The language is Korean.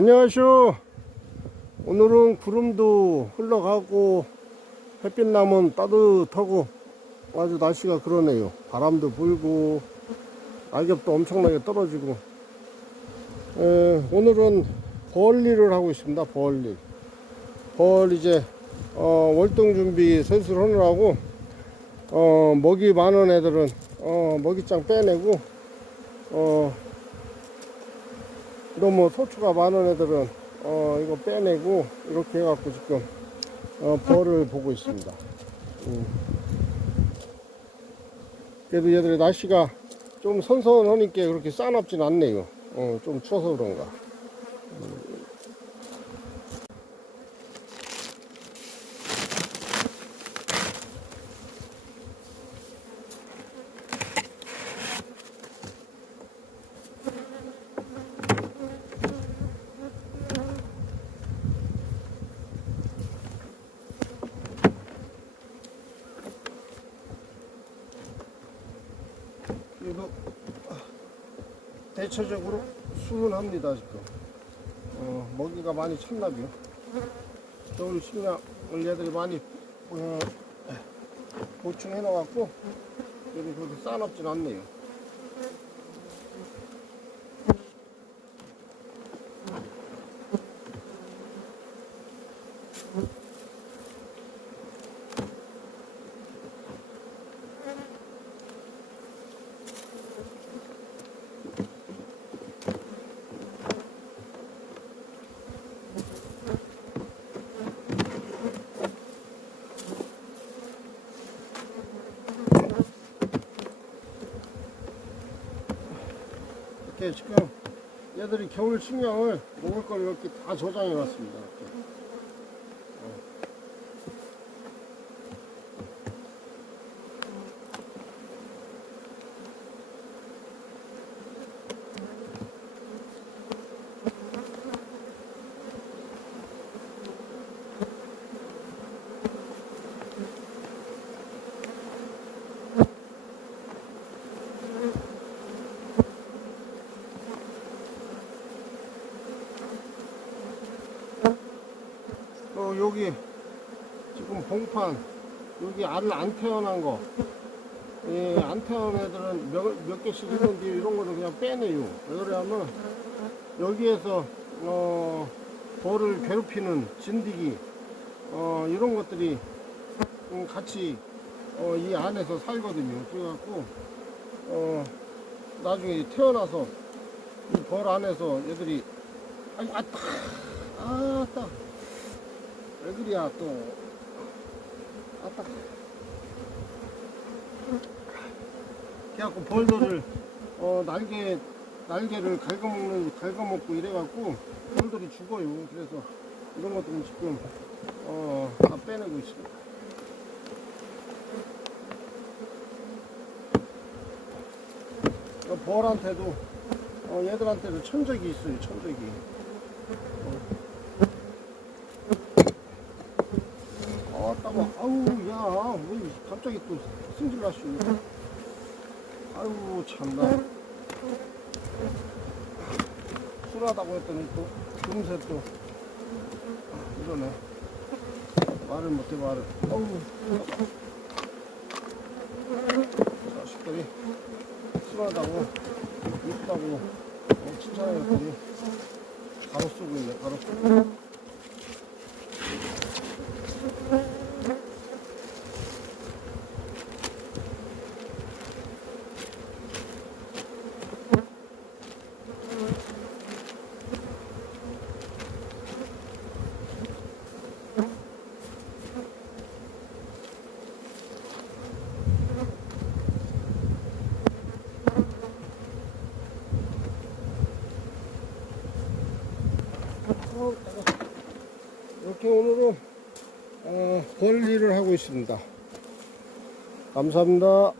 안녕하쇼. 오늘은 구름도 흘러가고 햇빛 나면 따뜻하고 아주 날씨가 그러네요. 바람도 불고 낙엽도 엄청나게 떨어지고. 에, 오늘은 벌일을 하고 있습니다. 벌일. 벌 이제 어, 월동 준비 세수를 하느라고 어, 먹이 많은 애들은 어, 먹이장 빼내고 어, 너무 소추가 많은 애들은 어 이거 빼내고 이렇게 해갖고 지금 어 벌을 보고 있습니다. 음. 그래도 얘들의 날씨가 좀 선선하니까 그렇게 싸납진 않네요. 어 좀 추워서 그런가. 그래도 대체적으로 수분합니다 지금. 어, 먹이가 많이 찼나봐요. 겨울 식량을 얘들이 많이 어, 보충해 놓았고 그래도 그렇게 싸납진 않네요. 이렇게 지금 얘들이 겨울 식량을 먹을 걸 이렇게 다 저장해 놨습니다. 이렇게. 어, 여기 지금 봉판 여기 알을 안 태어난 거. 예, 안 태어난 애들은 몇, 몇 개씩 있는데 이런 거는 그냥 빼내요. 왜 그러냐면 여기에서 어, 벌을 괴롭히는 진드기 어, 이런 것들이 음, 같이 어, 이 안에서 살거든요. 그래갖고 어, 나중에 태어나서 이 벌 안에서 얘들이 아니 아따 아따 왜 그리야 또? 아따. 그래갖고 벌들을 어 날개 날개를 갉아먹는 갉아먹고 이래갖고 벌들이 죽어요. 그래서 이런 것들은 지금 어 다 빼내고 있습니다. 어, 벌한테도 어 얘들한테도 천적이 있어요 천적이 아, 따가 아우, 야, 왜 갑자기 또 나시 아유, 참나. 술하다고 했더니 또, 금세 또, 이러네. 말을 못해, 말을. 아우, 자식들이 술하다고, 어, 칭찬했더니, 바로 쏘고 있네, 바로 이렇게 오늘은 어, 벌 일을 하고 있습니다. 감사합니다.